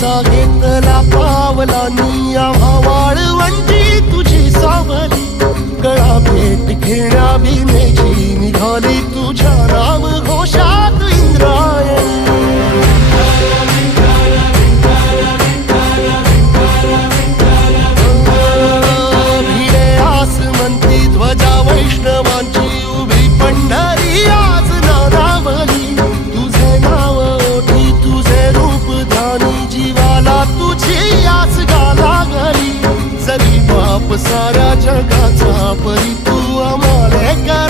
तुझा घेतला पावलानी आम्हा वाळवंटी तुझी सावली गळा भेट घेण्या बिनेची